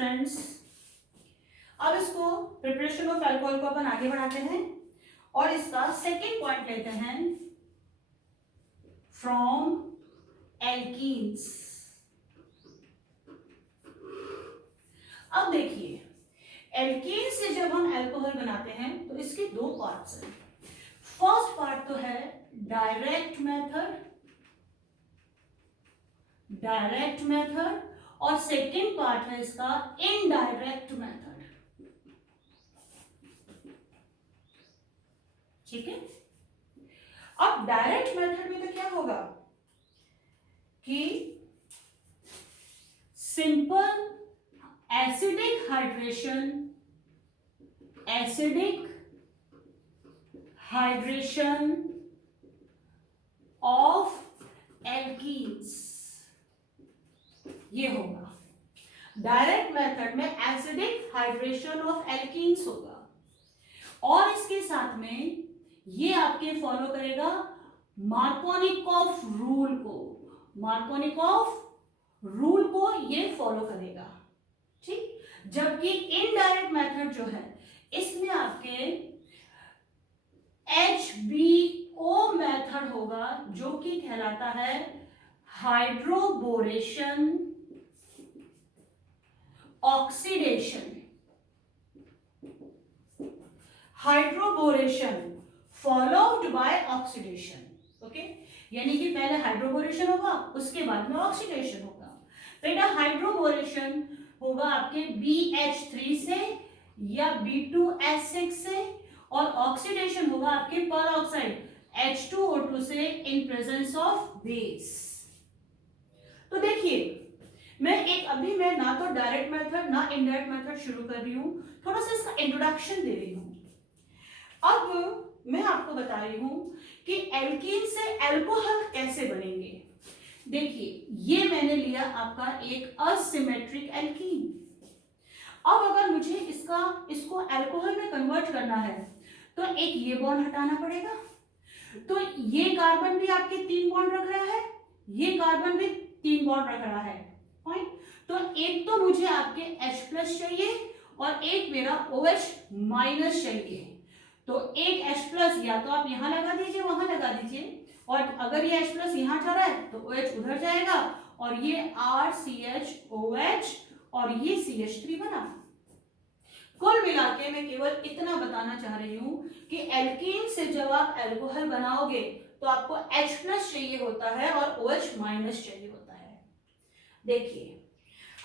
Friends, अब इसको preparation of alcohol को अपन आगे बढ़ाते हैं और इसका सेकेंड पॉइंट लेते हैं फ्रॉम एल्कीन्स। अब देखिए, एल्कीन से जब हम अल्कोहल बनाते हैं तो इसके दो पार्ट्स हैं। फर्स्ट पार्ट तो है डायरेक्ट मेथड और सेकेंड पार्ट है इसका इनडायरेक्ट मेथड। ठीक है। अब डायरेक्ट मेथड में तो क्या होगा कि simple acidic hydration of alkenes, ये होगा। डायरेक्ट मेथड में एसिडिक हाइड्रेशन ऑफ एल्कीन्स होगा और इसके साथ में ये आपके फॉलो करेगा मार्कोनिकॉफ रूल को ये फॉलो करेगा। ठीक। जबकि इनडायरेक्ट मेथड जो है इसमें आपके HBO मेथड होगा जो कि कहलाता है hydroboration followed by oxidation. Okay, यानी कि पहले हाइड्रोबोरेशन होगा उसके बाद में ऑक्सीडेशन होगा। बेटा हाइड्रोबोरेशन होगा आपके BH3 से या B2S6 से और ऑक्सीडेशन होगा आपके परऑक्साइड H2O2 से इन प्रेजेंस ऑफ बेस। तो देखिए, मैं ना तो डायरेक्ट मेथड ना इनडायरेक्ट मेथड शुरू कर रही हूं, थोड़ा सा इसका इंट्रोडक्शन दे रही हूं। अब मैं आपको बता रही हूं कि एल्कीन से अल्कोहल कैसे बनेंगे। देखिए, ये मैंने लिया आपका एक असिमेट्रिक एल्कीन। अब अगर मुझे इसको अल्कोहल में कन्वर्ट करना है तो एक ये बॉन्ड हटाना पड़ेगा। तो ये कार्बन भी आपके 3 बॉन्ड रख रहा है, ये कार्बन भी 3 बॉन्ड रख रहा है। पॉइंट। तो एक तो मुझे आपके H+ चाहिए और एक मेरा OH- चाहिए। तो एक H+ या तो आप यहां लगा दीजिए, वहां लगा दीजिए, और अगर ये H+ यहां जा रहा है तो OH उधर जाएगा और ये RCHOH और ये CH3 बना। कुल मिलाके मैं केवल इतना बताना चाह रही हूं कि एल्कीन से जब आप अल्कोहल बनाओगे तो आपको H+ चाहिए होता है और OH- चाहिए होता है। देखिए,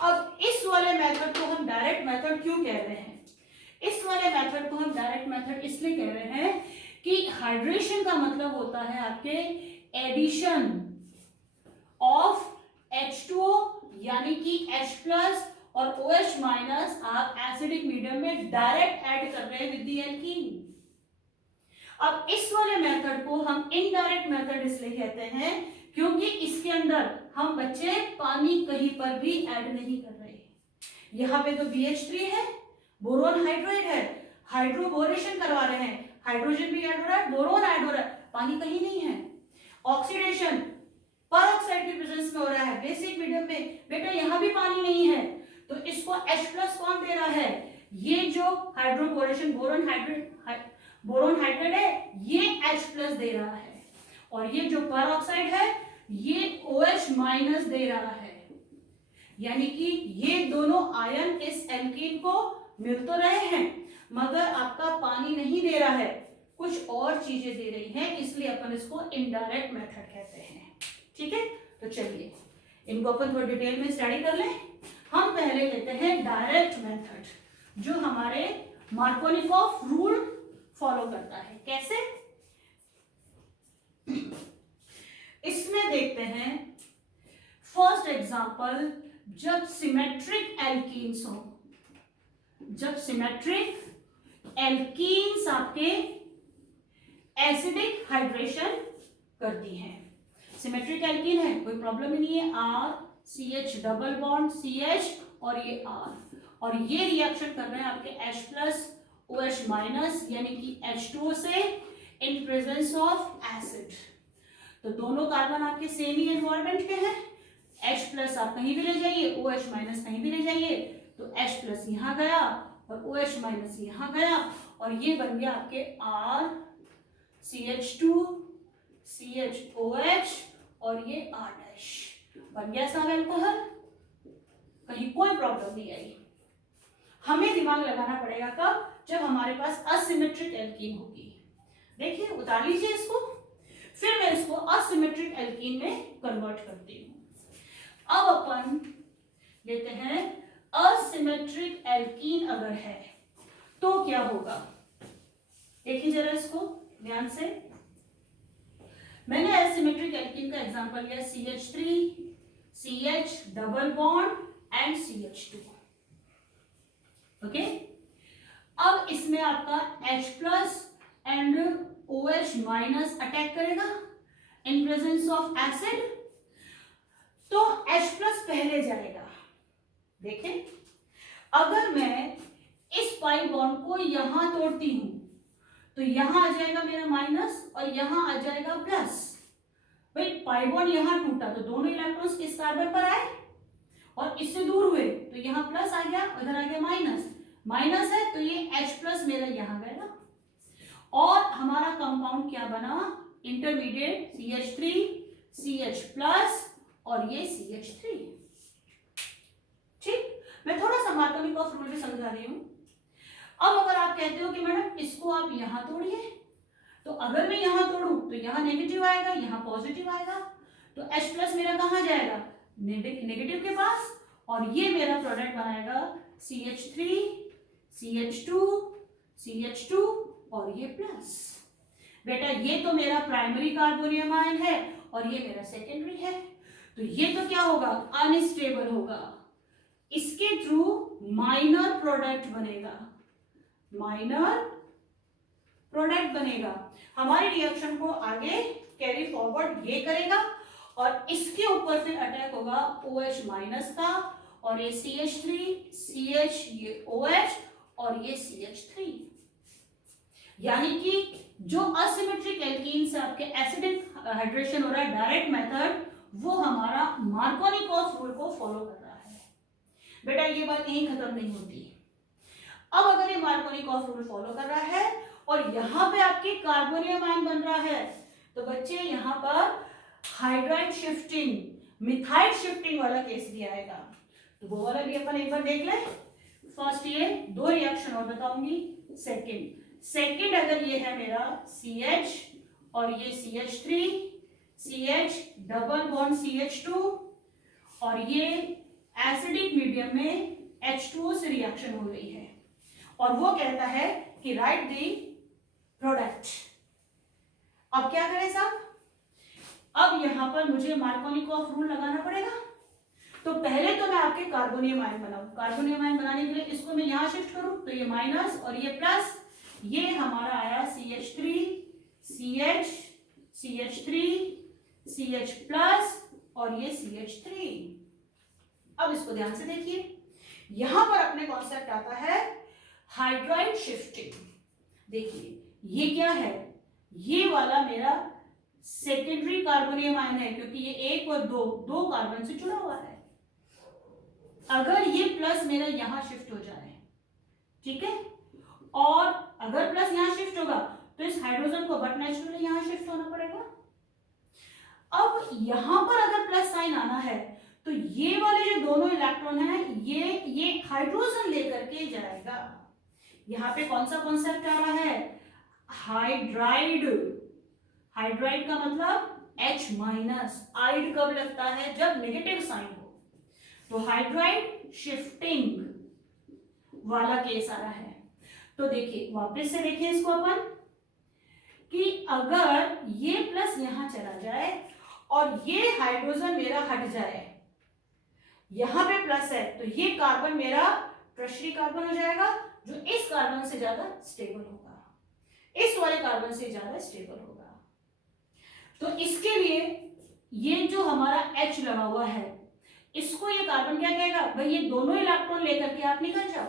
अब इस वाले मेथड को हम डायरेक्ट मेथड क्यों कह रहे हैं? इस वाले मेथड को हम डायरेक्ट मेथड इसलिए कह रहे हैं कि हाइड्रेशन का मतलब होता है आपके एडिशन ऑफ H2O यानी कि H+ और OH- आप एसिडिक मीडियम में डायरेक्ट ऐड कर रहे हैं विद द एल्कीन। अब इस वाले मेथड को हम इनडायरेक्ट मेथड इसलिए कहते हैं क्योंकि इसके अंदर हम बच्चे पानी कहीं पर भी ऐड नहीं कर रहे। यहाँ पे तो BH3 है, बोरोन हाइड्रेट है, हाइड्रोबोरेशन करवा रहे हैं, हाइड्रोजन भी ऐड हो रहा है, बोरोन ऐड हो रहा है, पानी कहीं नहीं है। ऑक्सीडेशन परऑक्साइड की प्रेजेंस में हो रहा है बेसिक मीडियम में, बेटा यहाँ भी पानी नहीं है। तो इसको H+ कौन दे रहा है? ये जो हाइड्रोबोरेशन बोरोन हाइड्रेट है ये H+ दे रहा है और ये जो परऑक्साइड है ये OH- दे रहा है। यानी कि ये दोनों आयन इस एल्कीन को मिल तो रहे हैं मगर आपका पानी नहीं दे रहा है, कुछ और चीजें दे रही हैं, इसलिए अपन इसको इनडायरेक्ट मेथड कहते हैं। ठीक है, तो चलिए इनको अपन थोड़ी डिटेल में स्टडी कर लें। हम पहले लेते हैं डायरेक्ट मेथड जो हमारे मार्कोनिकॉफ रूल फॉलो करता है। कैसे? इसमें देखते हैं फर्स्ट एग्जांपल, जब सिमेट्रिक एल्कीन्स आपके एसिडिक हाइड्रेशन करती हैं। सिमेट्रिक एल्कीन है, कोई प्रॉब्लम ही नहीं है, RCH डबल बॉन्ड CH और ये R, और ये रिएक्शन कर रहे हैं आपके H+ OH- यानी कि H2O से इन प्रेजेंस ऑफ एसिड। तो दोनों कार्बन आपके सेम ही एनवायरमेंट के हैं, H+ आप कहीं भी ले जाइए, OH- कहीं भी ले जाइए, तो H प्लस यहाँ गया और OH माइनस यहाँ गया और ये बन गया आपके R CH2 CHOH और ये R डैश बन गया सब एल्कोहल। कहीं कोई प्रॉब्लम नहीं आई। हमें दिमाग लगाना पड़ेगा कब, जब हमारे पास असिमेट्रिक एल्कीन होगी। देखिए उतार लीजिए इसको, फिर मैं इसको असिमेट्रिक एल्कीन में कन्वर्ट करती हूं। अब अपन लेते हैं असिमेट्रिक एल्कीन अगर है तो क्या होगा, देखिए जरा इसको ध्यान से। मैंने असिमेट्रिक एल्कीन का एग्जांपल लिया CH3 CH double bond and CH2। Okay, अब इसमें आपका H plus and OH minus attack करेगा इन प्रेजेंस ऑफ एसिड, तो H प्लस पहले जाएगा। देखें, अगर मैं इस पाई बॉन्ड को यहां तोड़ती हूं तो यहां आ जाएगा मेरा माइनस और यहां आ जाएगा प्लस। भाई पाई बॉन्ड यहां टूटा तो दोनों इलेक्ट्रॉन्स किस कार्बन पर आए और इससे दूर हुए तो यहाँ प्लस आ गया, उधर आ गया माइनस। माइनस है तो ये H प्लस मेरा यहाँ गया और हमारा कंपाउंड क्या बना, इंटरमीडिएट CH3 CH प्लस और ये CH3। ठीक, मैं थोड़ा सा मार्कोनिकॉफ रूल भी समझा रही हूँ। अब अगर आप कहते हो कि मैडम इसको आप यहाँ तोड़िए, तो अगर मैं यहाँ तोड़ूं तो यहाँ नेगेटिव आएगा, यहाँ पॉजिटिव आएगा, तो H प्लस मेरा कहाँ जाएगा, नेगेटिव के पास, और ये मेरा प्रोडक्ट बनाएगा CH3 CH2 CH2 और ये प्लस। बेटा ये तो मेरा प्राइमरी कार्बोनियम आयन है और ये मेरा सेकेंडरी है, तो ये तो क्या होगा, अनस्टेबल होगा। इसके थ्रू माइनर प्रोडक्ट बनेगा, माइनर प्रोडक्ट बनेगा। हमारे रिएक्शन को आगे कैरी फॉरवर्ड ये करेगा और इसके ऊपर फिर अटैक होगा OH माइनस का और ये CH3 CH ये OH और ये CH3। यानी कि जो असिमेट्रिक एल्कीन से आपके एसिडिक हाइड्रेशन हो रहा है डायरेक्ट मेथड, वो हमारा मार्कोनिकॉफ रूल को फॉलो कर रहा है। बेटा ये बात यहीं खत्म नहीं होती। अब अगर ये मार्कोनिकॉफ रूल फॉलो कर रहा है और यहाँ पे आपके कार्बोनियम आयन बन रहा है, तो बच्चे यहाँ पर हाइड्राइड शिफ्टिंग मिथाइल शिफ्टिंग वाला केस भी आएगा, तो वो वाला भी अपन एक बार देख लें। फर्स्ट ये दो रिएक्शन और बताऊंगी। सेकंड अगर ये है मेरा CH और ये CH3 CH double bond CH2 और ये एसिडिक मीडियम में H2O से रिएक्शन हो रही है और वो कहता है कि राइट द प्रोडक्ट। अब क्या करें साहब, अब यहां पर मुझे मार्कोनिकॉफ रूल लगाना पड़ेगा। तो पहले तो मैं आपके कार्बोनियम आयन बनाऊं, कार्बोनियम आयन बनाने के लिए इसको मैं यहां शिफ्ट करूं तो ये माइनस और ये प्लस, ये हमारा आया CH3 CH CH3 CH plus और ये CH3। अब इसको ध्यान से देखिए, यहां पर अपने कॉन्सेप्ट आता है हाइड्राइड शिफ्टिंग। देखिए ये क्या है, ये वाला मेरा सेकेंडरी कार्बोनियम आयन है क्योंकि ये एक और दो कार्बन से जुड़ा हुआ है। अगर ये प्लस मेरा यहां शिफ्ट हो जाए, ठीक है, और अगर प्लस यहां शिफ्ट होगा तो इस हाइड्रोजन को बट नेचुरली यहां शिफ्ट होना पड़ेगा। अब यहां पर अगर प्लस साइन आना है तो ये वाले जो दोनों इलेक्ट्रॉन हैं ये हाइड्रोजन लेकर के जाएगा। यहां पे कौन सा कॉन्सेप्ट आ रहा है, हाइड्राइड। हाइड्राइड का मतलब H माइनस, आइड कब लगता है, जब नेगेटिव साइन हो। तो हाइड्राइड शिफ्टिंग वाला केस आ रहा है। तो देखिए वापस से देखिए इसको अपन कि अगर ये प्लस यहां चला जाए और ये हाइड्रोजन मेरा हट जाए, यहां पे प्लस है तो ये कार्बन मेरा टर्शियरी कार्बन हो जाएगा जो इस कार्बन से ज्यादा स्टेबल होगा, इस वाले कार्बन से ज्यादा स्टेबल होगा। तो इसके लिए ये जो हमारा H लगा हुआ है इसको ये कार्बन क्या कहेगा, भाई ये दोनों इलेक्ट्रॉन लेकर के आप निकल जाओ।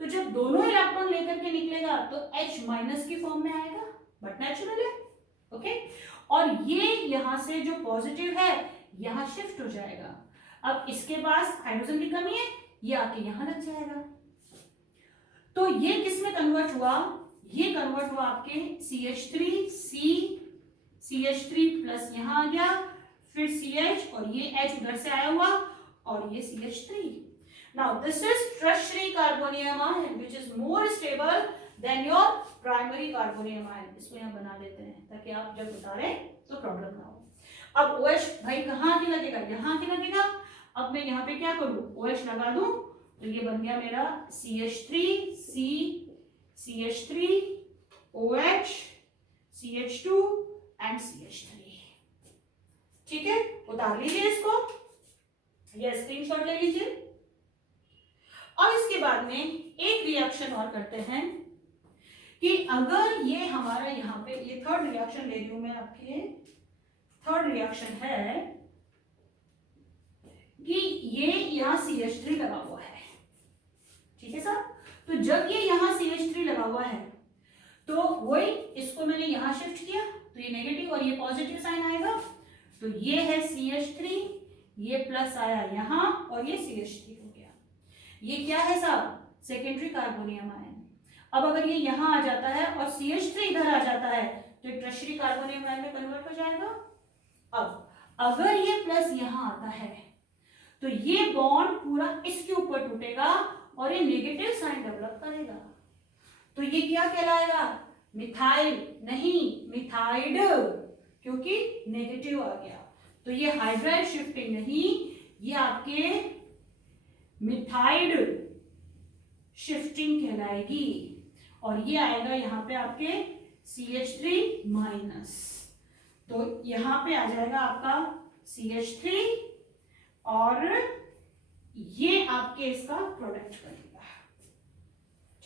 तो जब दोनों इलेक्ट्रॉन लेकर के निकलेगा तो H माइनस की फॉर्म में आएगा बट नेचुरल है, ओके, और ये यहां से जो पॉजिटिव है यहां शिफ्ट हो जाएगा। अब इसके पास हाइड्रोजन की कमी है, ये आके यहां लग जाएगा। तो ये किस में कन्वर्ट हुआ, ये कन्वर्ट हुआ आपके CH3 CH3 प्लस यहां आ गया, फिर CH और ये H उधर से आया हुआ और ये CH3। Now this is tertiary carbonium ion which is more stable then your primary carbonium ion. इसको यहां बना देते हैं ताकि आप जब उतारें तो प्रॉब्लम ना हो। अब OH भाई कहां के लगेगा, यहां के लगेगा। अब मैं यहाँ पे क्या करूं, OH लगा दूं तो ये बन गया मेरा CH3 CH3 OH CH2 and CH3। ठीक है, उतार लीजिए इसको, ये स्क्रीनशॉट ले लीजिए। और इसके बाद में एक रिएक्शन और करते हैं कि अगर ये हमारा यहाँ पे ये थर्ड रिएक्शन ले रही हूं मैं आपके, थर्ड रिएक्शन है कि ये यहाँ CH3 लगा हुआ है। ठीक है सर, तो जब ये यहाँ CH3 लगा हुआ है तो वही इसको मैंने यहाँ शिफ्ट किया तो ये नेगेटिव और ये पॉजिटिव साइन आएगा। तो ये है CH3, ये प्लस आया यहाँ और ये CH3 हो गया। ये क्या है साहब, सेकेंडरी कार्बोनियम आयन। अब अगर ये यहाँ आ जाता है और CH3 इधर आ जाता है तो ये टर्शियरी कार्बोनियम आयन में कन्वर्ट हो जाएगा। अब अगर ये प्लस यहाँ आता है तो ये बॉन्ड पूरा इसके ऊपर टूटेगा और ये नेगेटिव साइन डेवलप करेगा। तो ये क्या कहलाएगा, मिथाइल नहीं मिथाइड, क्योंकि नेगेटिव आ गया। तो ये हाइड्राइड शिफ्टिंग नहीं, ये आपके मिथाइड शिफ्टिंग कहलाएगी। और ये आएगा यहाँ पे आपके CH3 माइनस, तो यहाँ पे आ जाएगा आपका CH3 और ये आपके इसका प्रोडक्ट बनेगा।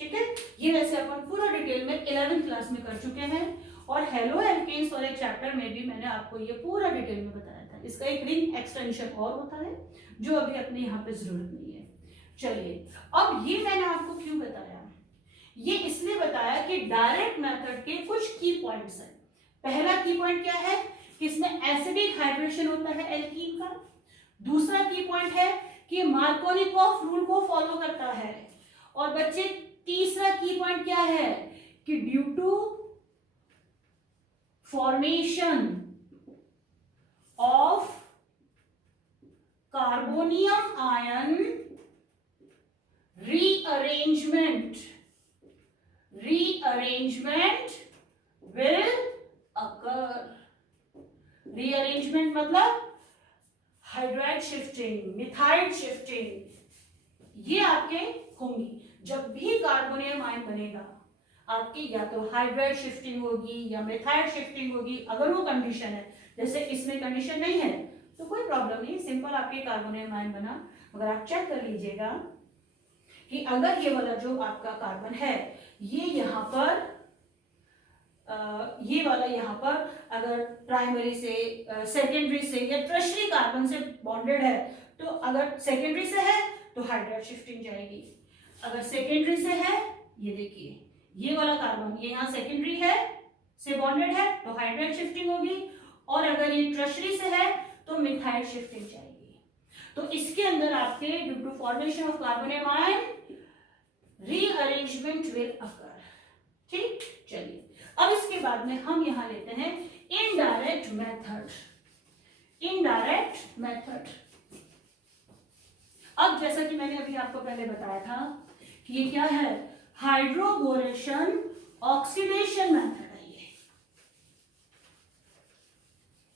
ठीक है, ये वैसे अपन पूरा डिटेल में 11th क्लास में कर चुके हैं और हेलो एल्केन्स वाले चैप्टर में भी मैंने आपको ये पूरा डिटेल में बताया था। इसका एक रिंग एक्सटेंशन और होता है जो अभी अपने यहाँ पे जरूरत नहीं है। चलिए, अब ये मैंने आपको क्यों बताया, ये इसलिए बताया कि डायरेक्ट मेथड के कुछ की पॉइंट्स हैं। पहला की पॉइंट क्या है कि इसमें एसिडिक हाइड्रेशन होता है एल्कीन का। दूसरा की पॉइंट है कि मार्कोनिकॉफ रूल को फॉलो करता है। और बच्चे तीसरा की पॉइंट क्या है कि due to formation of carbonium ion rearrangement will occur। Rearrangement मतलब हाइड्राइड शिफ्टिंग, मिथाइड शिफ्टिंग, ये आपके होंगी। जब भी कार्बोनियम आयन बनेगा आपकी या तो हाइड्राइड शिफ्टिंग होगी या मिथाइड शिफ्टिंग होगी, अगर वो कंडीशन है। जैसे इसमें कंडीशन नहीं है तो कोई प्रॉब्लम नहीं, सिंपल आपके कार्बोनियम आयन बना। मगर आप चेक कर लीजिएगा कि अगर ये वाला जो आपका कार्बन है ये यहाँ पर ये वाला यहाँ पर अगर प्राइमरी से सेकेंडरी से या टर्शियरी कार्बन से बॉन्डेड है, तो अगर सेकेंडरी से है तो हाइड्राइड शिफ्टिंग जाएगी। अगर सेकेंडरी से है, ये देखिए ये वाला कार्बन ये यहाँ सेकेंडरी है से बॉन्डेड है तो हाइड्राइड शिफ्टिंग होगी, और अगर ये टर्शियरी से है तो मिथाइड शिफ्टिंग जाएगी। तो इसके अंदर आपके due to formation of carbonium ion rearrangement will occur. ठीक, चलिए अब इसके बाद में हम यहां लेते हैं इनडायरेक्ट मेथड। इनडायरेक्ट मेथड, अब जैसा कि मैंने अभी आपको पहले बताया था कि ये क्या है, हाइड्रोबोरेशन ऑक्सीडेशन मेथड है।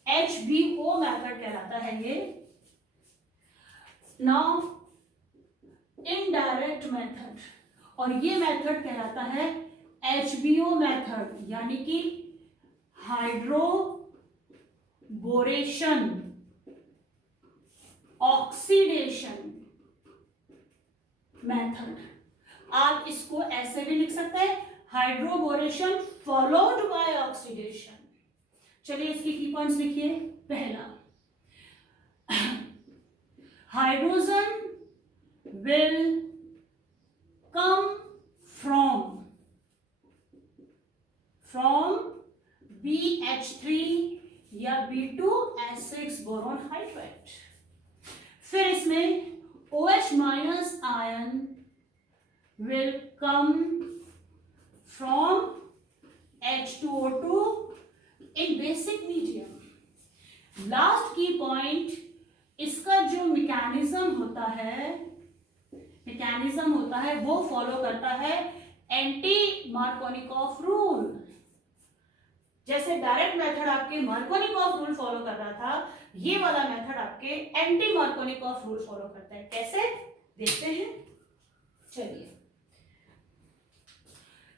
ये HBO मेथड कहलाता है ये। नाउ इनडायरेक्ट मेथड, और ये मेथड कहलाता है HBO मेथड, यानी कि हाइड्रोबोरेशन ऑक्सीडेशन मेथड। आप इसको ऐसे भी लिख सकते हैं, हाइड्रोबोरेशन फॉलोड बाय ऑक्सीडेशन। चलिए इसकी की पॉइंट्स लिखिए। पहला, hydrogen will come from BH3 या B2S6 बोरोन हाइड्राइड। फिर इसमें OH minus ion will come from H2O2 in basic medium. Last की पॉइंट, इसका जो मैकेनिज्म होता है वो फॉलो करता है एंटी मार्कोनिकॉफ रूल। जैसे डायरेक्ट मेथड आपके मार्कोनिकॉफ रूल फॉलो कर रहा था, ये वाला मेथड आपके एंटी मार्कोनिकॉफ रूल फॉलो करता है। कैसे देखते हैं, चलिए।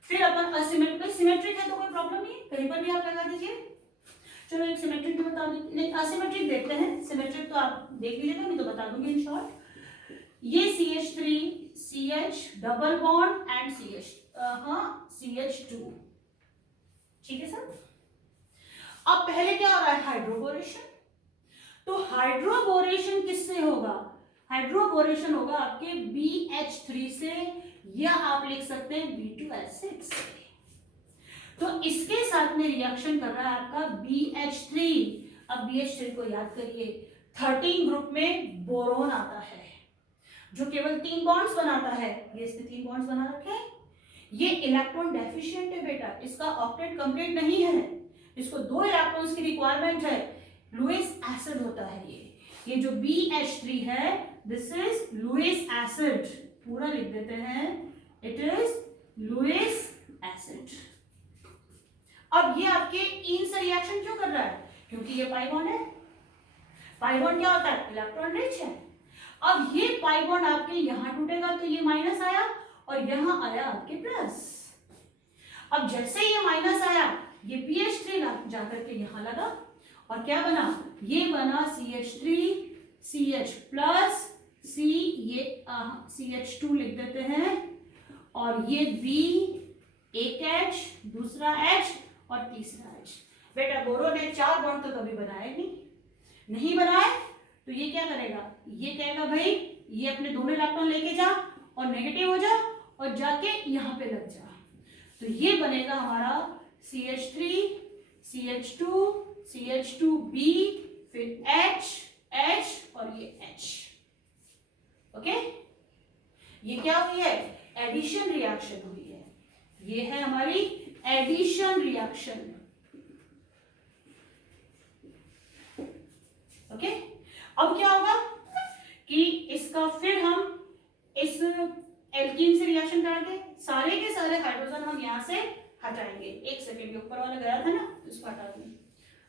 फिर अपन सिमेट्रिक है तो कोई प्रॉब्लम नहीं, कहीं पर भी आप लगा दीजिए। चलो एक सिमेट्रिक भी बता देते, नहीं असिमेट्रिक देखते हैं। सिमेट्रिक तो आप देख लीजिएगा, नहीं तो बता दूंगी इन शॉर्ट। ये CH3 CH double bond and CH2, ठीक है सर। अब पहले क्या हो रहा है, हाइड्रोबोरेशन। तो हाइड्रोबोरेशन किससे होगा, हाइड्रोबोरेशन होगा आपके BH3 से, या आप लिख सकते हैं B2 एसिड से। तो इसके साथ में रिएक्शन कर रहा है आपका BH3। अब BH3 को याद करिए, 13 ग्रुप में बोरोन आता है जो केवल 3 बॉन्ड्स बनाता है। ये इसने 3 बॉन्ड्स बना रखे हैं। ये इलेक्ट्रॉन डेफिशिएंट है बेटा, इसका ऑक्टेट कंप्लीट नहीं है, इसको 2 इलेक्ट्रॉन्स की रिक्वायरमेंट है। लुईस एसिड होता है ये जो BH3 है, दिस इज लुईस एसिड। पूरा लिख देते हैं, इट इज लुईस एसिड। अब ये आपके इन से रिएक्शन क्यों कर रहा है, क्योंकि ये पाई बॉन्ड है। पाई बॉन्ड क्या होता है, इलेक्ट्रॉन रिच है। अब ये पाई बॉन्ड आपके यहां टूटेगा तो ये माइनस आया और यहां आया आपके प्लस। अब जैसे ये माइनस आया, ये BH3 जाकर के यहां लगा और क्या बना, ये बना CH3 CH प्लस C, ये CH2 लिख देते हैं, और ये B, एक H, दूसरा H और तीसरा H। बेटा बोरोन ने 4 बॉन्ड तो कभी बनाए नहीं बनाए, तो ये क्या करेगा, ये कहेगा भाई ये अपने दोनों इलेक्ट्रॉन लेके जा और नेगेटिव हो जा और जाके यहां पे लग जा। तो ये बनेगा हमारा CH3 CH2 CH2B, फिर H H और ये H। ओके, ये क्या हुई है, एडिशन रिएक्शन हुई है। ये है हमारी एडिशन रिएक्शन। ओके, अब क्या होगा कि इसका फिर हम इस एल्कीन से रिएक्शन करेंगे, सारे के सारे हाइड्रोजन हम यहां से हटाएंगे। एक सेकेंड, ये ऊपर वाला गया था ना, इसको हटा देंगे।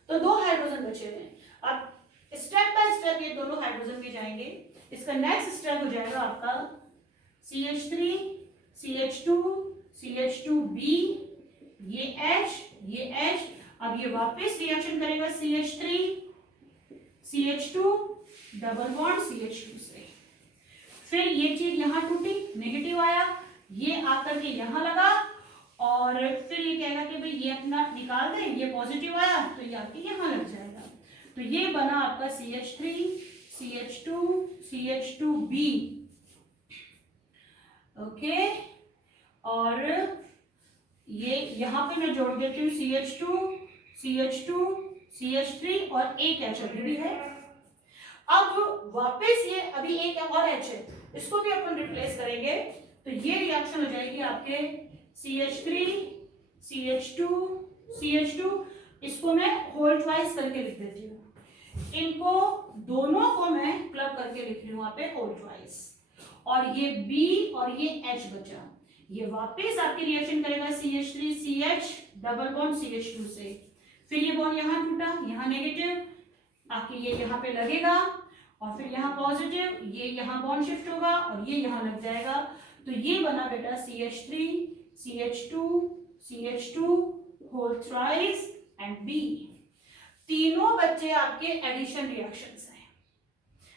तो 2 हाइड्रोजन बचे हुए हैं। अब स्टेप बाय स्टेप ये दोनों हाइड्रोजन भी जाएंगे। इसका नेक्स्ट स्टेप हो जाएगा आपका CH3 CH2 CH2B, ये H। अब ये वापस रिएक्शन करेगा CH3 CH2 double bond CH2 से। फिर ये चीज यहां टूटी, नेगेटिव आया, ये आकर के यहां लगा और फिर ये कहेगा कि भाई ये अपना निकाल दे, ये पॉजिटिव आया तो ये आपके यहां लग जाएगा। तो ये बना आपका CH3 CH2 CH2B। ओके, और ये यहां पे मैं जोड़ देती हूँ CH2 CH3 और एक H अभी भी है। अब वापस ये अभी एक और H है, इसको भी अपन रिप्लेस करेंगे। तो ये रिएक्शन हो जाएगी आपके CH3 CH2 इसको मैं होल ट्वाइस करके लिख देती हूँ। इनको दोनों को मैं क्लब करके लिख रही हूँ वहां पे होल ट्वाइस। और ये B और ये H बचा, ये वापस आपकी रिएक्शन करेगा CH3 CH double bond CH2 से। फिर ये बॉन्ड यहाँ टूटा, यहाँ नेगेटिव आके ये यहाँ पे लगेगा और फिर यहाँ पॉजिटिव, ये यहाँ बॉन्ड शिफ्ट होगा और ये यहाँ लग जाएगा। तो ये बना बेटा CH3 CH2 whole thrice and B। तीनों बच्चे आपके एडिशन रिएक्शंस हैं।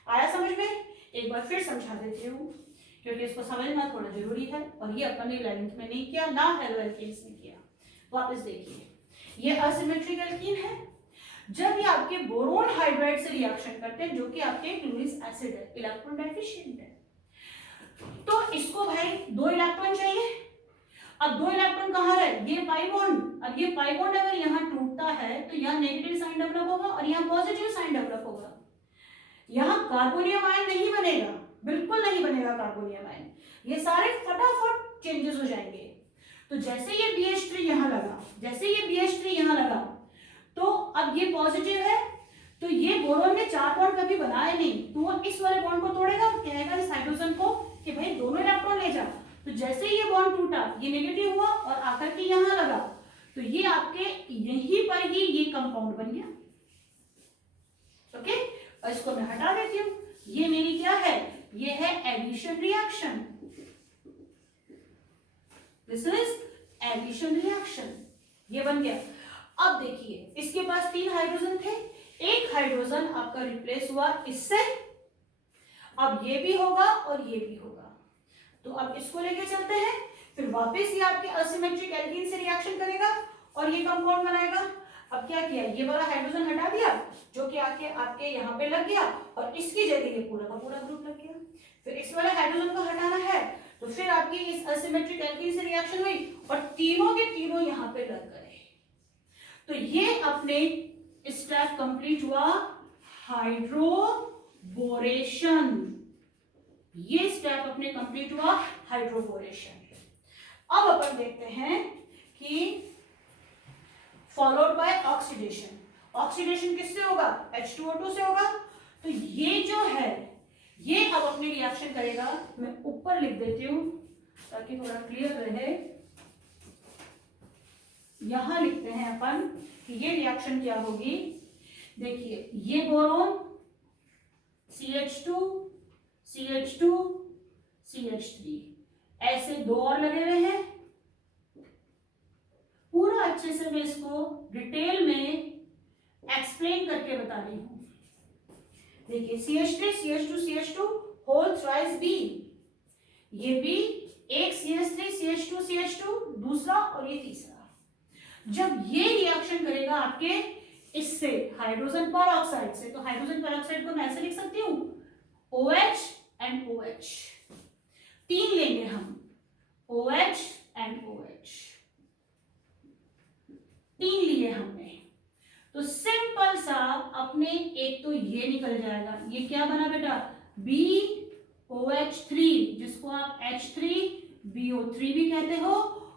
आया समझ में? एक बार फिर समझा देती हूँ क्योंकि इसको समझना थोड़ा जरूरी है और ये अपन ने 11th में नहीं किया, ना हेलो एल्कीन्स ने किया। वापस देखिए, ये असिमेट्रिक एल्कीन है। जब ये आपके बोरोन हाइड्राइड से रिएक्शन करते हैं जो कि आपके लुईस एसिड है, इलेक्ट्रॉन डेफिशिएंट है, तो इसको भाई 2 इलेक्ट्रॉन चाहिए। अब 2 इलेक्ट्रॉन कहाँ रहे, ये पाई बॉन्ड। अब ये पाई बॉन्ड अगर यहाँ टूटता है तो यहाँ नेगेटिव साइन डेवलप होगा और यहाँ पॉजिटिव साइन डेवलप होगा। यहाँ कार्बोनियम आयन नहीं बनेगा, बिल्कुल नहीं बनेगा कार्बोनियम आयन, ये सारे फटाफट चेंजेस हो जाएंगे। तो जैसे ये BH3 यहाँ लगा, जैसे ये BH3 यहाँ लगा, तो अब ये पॉजिटिव है, तो ये बोरोन ने 4 बॉन्ड कभी बनाए नहीं, तो वो इस वाले बॉन्ड को तोड़ेगा और कहेगा इस हाइड्रोजन को कि भाई दोनों इलेक्ट्रॉन ले जा। तो जैसे ये बॉन्ड टूटा, ये नेगेटिव हुआ और आकर के यहाँ लगा, तो ये आपके यहीं पर ही ये कंपाउंड बन गया। ओके, और इसको मैं हटा देती हूँ। ये मेरी क्या है, ये है addition reaction, this is addition reaction, ये बन गया। अब देखिए इसके पास 3 हाइड्रोजन थे, एक हाइड्रोजन आपका रिप्लेस हुआ इससे, अब ये भी होगा और ये भी होगा, तो अब इसको लेके चलते हैं, फिर वापस ये आपके असिमेट्रिक एल्कीन से रिएक्शन करेगा और ये कंपाउंड बनाएगा। अब क्या किया, ये वाला हाइड्रोजन हटा दिया जो कि आके आपके यहाँ पे लग गया और इसकी जगह ये पूरा का पूरा ग्रुप लग गया। फिर इस वाले हाइड्रोजन को हटाना है, तो फिर आपकी इस असिमेट्रिक एल्कीन से रिएक्शन हुई और तीनों के तीनों यहाँ पे लग गए। तो ये अपने स्टेप कंप्लीट हुआ हाइड्रोबोरेशन, ये स्टेप अपने कंप्लीट हुआ हाइड्रोबोरेशन। अब अपन देखते हैं कि फॉलोड बाय ऑक्सीडेशन, ऑक्सीडेशन किससे होगा, H2O2 से होगा। तो ये जो है ये अब अपनी रिएक्शन करेगा, मैं ऊपर लिख देती हूं ताकि थोड़ा क्लियर रहे। यहां लिखते हैं अपन कि ये रिएक्शन क्या होगी, देखिए ये बोरोन CH2 CH2 CH3 ऐसे 2 और लगे हुए हैं, पूरा अच्छे से मैं इसको डिटेल में एक्सप्लेन करके बता रही हूं। देखिए CH3 CH2 CH2 whole thrice B, ये B एक CH3 CH2 CH2 दूसरा और ये तीसरा। जब ये रिएक्शन करेगा आपके इससे हाइड्रोजन पर ऑक्साइड से, तो हाइड्रोजन पर ऑक्साइड को मैं ऐसे लिख सकती हूं OH एंड OH, 3 लेंगे हम, OH एंड OH 3 लिए हमने। तो सिंपल सा अपने एक तो ये निकल जाएगा, ये क्या बना बेटा BOH3, जिसको आप H3BO3 भी कहते हो,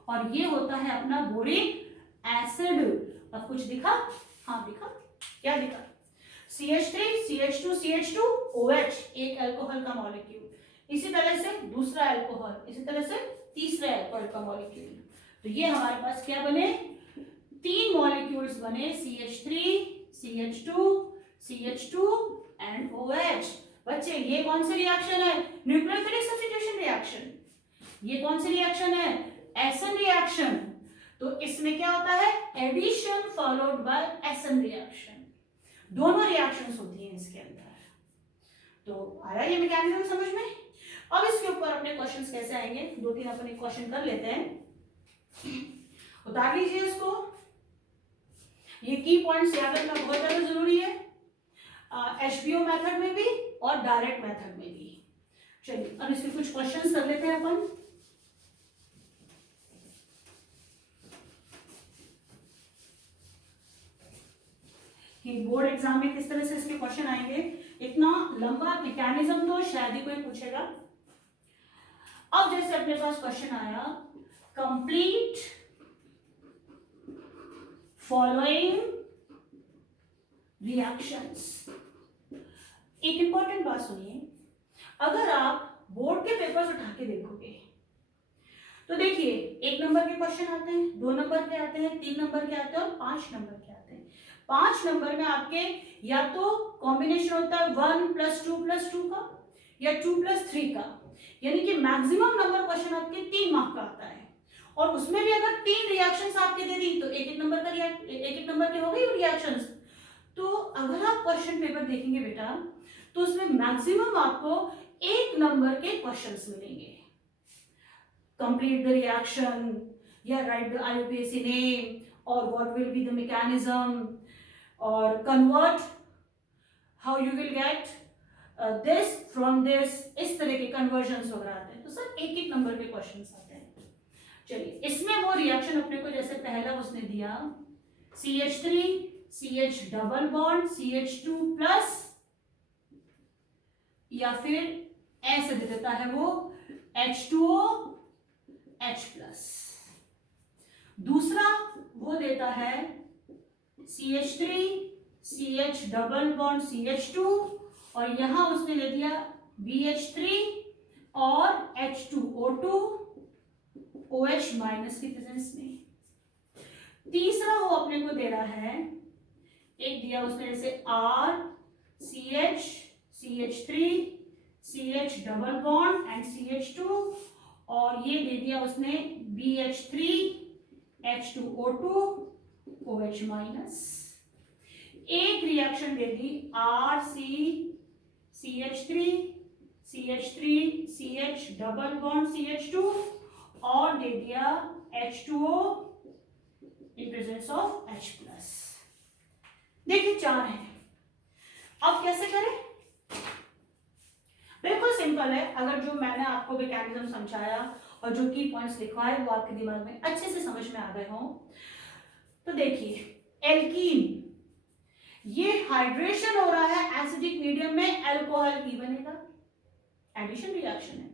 और ये होता है अपना बोरिक एसिड। अब कुछ दिखा, हाँ दिखा, क्या दिखा, CH3 CH2 CH2 OH एक अल्कोहल का मॉलिक्यूल, इसी तरह से दूसरा अल्कोहल, इसी तरह से तीसरा अल्कोहल का मॉलिक्यूल। तो ये हमारे पास क्या बने, 3 मॉलिक्यूल्स बने, CH3 CH2 CH2 and OH। बच्चे ये कौन सी रिएक्शन है, न्यूक्लियोफिलिक सब्स्टिट्यूशन रिएक्शन। ये कौन सी रिएक्शन है, एसन रिएक्शन। तो इसमें क्या होता है, एडिशन फॉलोड बाय एसन रिएक्शन, दोनों रिएक्शंस होती हैं इसके अंदर। तो आया ये मैकेनिज्म समझ में। अब इसके ऊपर अपने क्वेश्चंस कैसे आएंगे, 2-3 अपन एक क्वेश्चन कर लेते हैं, उतार लीजिए इसको। ये की पॉइंट्स याद रखना बहुत ज्यादा जरूरी है, HBO मेथड में भी और डायरेक्ट मेथड में भी। चलिए अब इसके कुछ क्वेश्चंस कर लेते हैं अपन। कि बोर्ड एग्जाम में किस तरह से इसके क्वेश्चन आएंगे, इतना लंबा मैकेनिज्म तो शायद ही कोई पूछेगा। अब जैसे अपने पास क्वेश्चन आया, कंप्लीट फॉलोइंग रिएक्शंस। एक इंपॉर्टेंट बात सुनिए, अगर आप बोर्ड के पेपर्स उठा के देखोगे तो देखिए 1 नंबर के क्वेश्चन आते हैं, 2 नंबर के आते हैं, 3 नंबर के आते हैं और 5 नंबर के आते हैं। 5 नंबर में आपके या तो कॉम्बिनेशन होता है 1 + 2 + 2 का या 2 + 3 का, यानी कि मैक्सिमम नंबर क्वेश्चन आपके 3 मार्क का आता है। और उसमें भी अगर 3 रिएक्शंस आपके दे दी तो एक नंबर का एक नंबर के हो गई रिएक्शंस। तो अगर आप क्वेश्चन पेपर देखेंगे बेटा, तो उसमें मैक्सिमम आपको 1 नंबर के क्वेश्चंस मिलेंगे। कंप्लीट द रिएक्शन या राइट द IUPAC नेम और what will be the mechanism और convert how you will get this from this, इस तरह के कन्वर्जन्स वगैरह आते हैं। तो सर 1-1 नंबर के क्वेश्चंस आते हैं। चलिए इसमें वो रिएक्शन अपने को जैसे पहला उसने दिया CH3 CH double bond CH2 plus, या फिर ऐसे दे देता है वो H2O H+। दूसरा वो देता है CH3 CH double bond CH2 और यहां उसने दे दिया BH3 और H2O2 OH माइनस की प्रेजेंस में। तीसरा वो अपने को दे रहा है, एक दिया उसने जैसे R CH CH3 CH double bond and CH2 और ये दे दिया उसने BH3 H2O2 OH माइनस। एक रिएक्शन दे दी RC CH3 CH3 CH double bond CH2 और दे दिया H2O in presence of H+। देखिए 4 है। अब कैसे करें? बिल्कुल सिंपल है। अगर जो मैंने आपको मैकेनिज्म समझाया और जो की पॉइंट्स लिखवाए वो आपके दिमाग में अच्छे से समझ में आ गए हों तो देखिए एल्कीन, ये हाइड्रेशन हो रहा है एसिडिक मीडियम में, अल्कोहल ही बनेगा, एडिशन रिएक्शन है।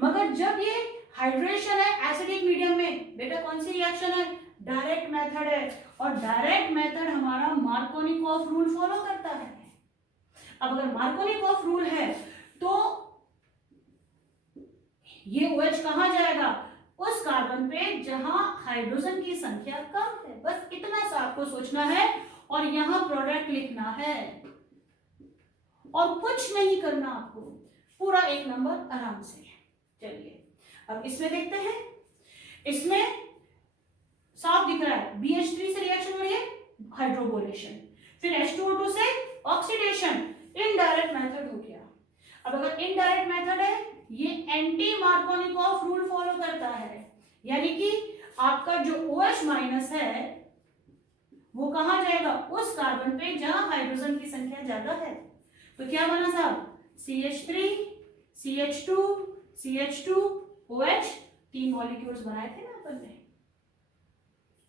मगर जब ये हाइड्रेशन है एसिडिक मीडियम में, बेटा कौन सी रिएक्शन है? डायरेक्ट मेथड है और डायरेक्ट मेथड हमारा मार्कोनिकॉफ रूल फॉलो करता है। अब अगर मार्कोनिकॉफ रूल है तो ये OH कहां जाएगा? उस कार्बन पे जहां हाइड्रोजन की संख्या कम है। बस इतना सा आपको सोचना है और यहां प्रोडक्ट लिखना है और कुछ नहीं करना आपको, पूरा 1 नंबर आराम से। चलिए अब इसमें देखते हैं। इसमें साफ दिख रहा है BH3 से रिएक्शन हो रही है, हाइड्रोबोरेशन, फिर H2O2 से ऑक्सीडेशन, इनडायरेक्ट मेथड हो गया। अब अगर इनडायरेक्ट मेथड है ये एंटी मार्कोनिकॉफ रूल फॉलो करता है, यानी कि आपका जो OH माइनस है वो कहां जाएगा? उस कार्बन पे जहां हाइड्रोजन की संख्या ज्यादा है। तो क्या बना साहब? CH3 CH2 CH2 OH, 3 molecules बनाए थे ना अपन ने।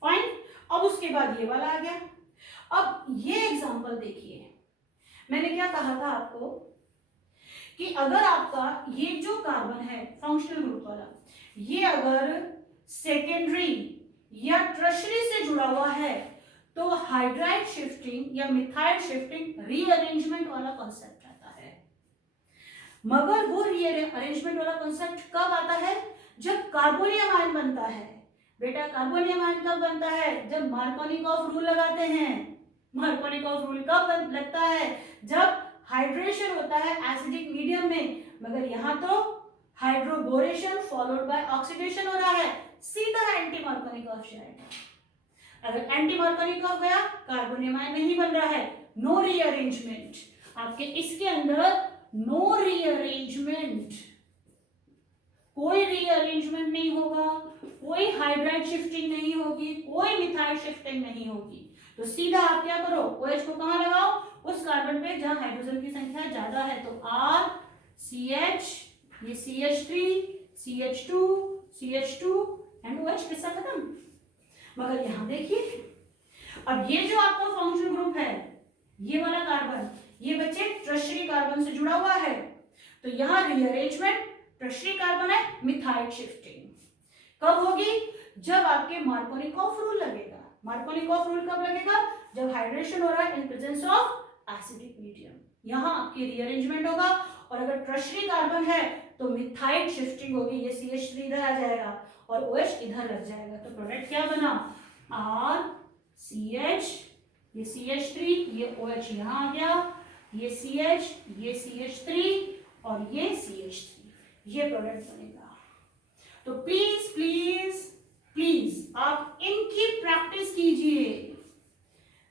फाइन। अब उसके बाद ये वाला आ गया। अब ये एग्जांपल देखिए, मैंने क्या कहा था आपको कि अगर आपका ये जो कार्बन है फंक्शनल ग्रुप वाला, ये अगर सेकेंडरी या टर्शरी से जुड़ा हुआ है तो हाइड्राइड शिफ्टिंग या मिथाइल शिफ्टिंग रीअरेंजमेंट वाला कॉन्सेप्ट आता है। मगर वो रीअरेंजमेंट वाला कॉन्सेप्ट कब आता है? जब कार्बोनियम आयन बनता है। बेटा कार्बोनियम आयन कब बनता है? जब मार्कोनिकॉफ रूल लगाते हैं। मार्कोनिकॉफ रूल कब लगता है? जब हाइड्रेशन होता है एसिडिक मीडियम में, मगर यहां तो हाइड्रोबोरेशन फॉलोड बाय ऑक्सीडेशन हो रहा है, सीधा एंटी मार्कोनिकॉफ जाएगा। अगर एंटी मार्कोनिकॉफ गया, कार्बोनियम आयन नहीं बन रहा है, नो रीअरेंजमेंट। आपके इसके अंदर नो रीअरेंजमेंट, कोई रीअरेंजमेंट नहीं होगा, कोई हाइड्राइड शिफ्टिंग नहीं होगी, कोई मिथाइल शिफ्टिंग नहीं होगी। तो सीधा आप क्या करो, OH को कहां लगाओ? उस कार्बन पे जहां हाइड्रोजन की संख्या ज्यादा है। तो R CH, ये CH3 CH2 CH2 and OH, किस्सा खत्म। मगर यहां देखिए, अब ये जो आपका फंक्शनल ग्रुप है, ये वाला कार्बन, ये बच्चे टर्शरी कार्बन से जुड़ा हुआ है, तो यहां रीअरेंजमेंट, टर्शरी कार्बन है, मिथाइल शिफ्टिंग कब होगी? जब आपके मार्कोनिकॉफ रूल लगेगा। मार्कोनिकॉफ रूल कब लगेगा? जब हाइड्रेशन हो रहा है in presence of acidic medium, यहां आपकी रीअरेंजमेंट होगा। और अगर टर्शरी कार्बन है तो मिथाइल शिफ्टिंग होगी, ये CH3 इधर आ जाएगा और OH इधर लग जाएगा। तो प्रोडक्ट क्या बना? R CH, ये CH3, ये OH यहां आ गया, ये CH, ये CH3 और ये CH3, ये प्रोडक्ट बनेगा। तो प्लीज प्लीज प्लीज आप इनकी प्रैक्टिस कीजिए।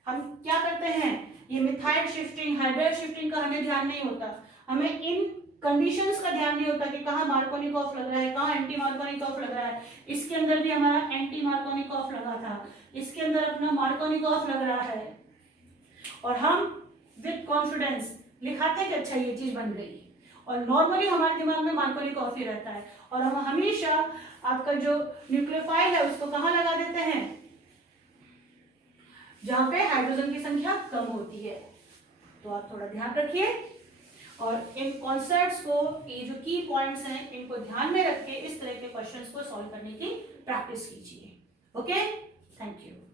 हम क्या करते हैं, ये मिथाइल शिफ्टिंग, हाइड्राइड शिफ्टिंग का हमें ध्यान नहीं होता, हमें इन कंडीशंस का ध्यान नहीं होता कि कहाँ मार्कोनिकॉफ लग रहा है, कहाँ एंटी मार्कोनिकॉफ लग रहा है। इसके अंदर भी हमारा एंटी मार्कोनिकॉफ लगा था, इसके अंदर अपना मार्कोनिकॉफ लग रहा है और हम विद कॉन्फिडेंस लिखाते हैं कि अच्छा ये चीज बन गई। और नॉर्मली हमारे दिमाग में मार्कोनिकॉफ ही रहता है और हम हमेशा आपका जो न्यूक्लियोफाइल है उसको कहाँ लगा देते हैं? जहां पे हाइड्रोजन की संख्या कम होती है। तो आप थोड़ा ध्यान रखिए। और इन कॉन्सेप्ट्स को, ये जो की पॉइंट्स हैं, इनको ध्यान में रख के इस तरह के क्वेश्चंस को सॉल्व करने की प्रैक्टिस कीजिए। Okay, thank you.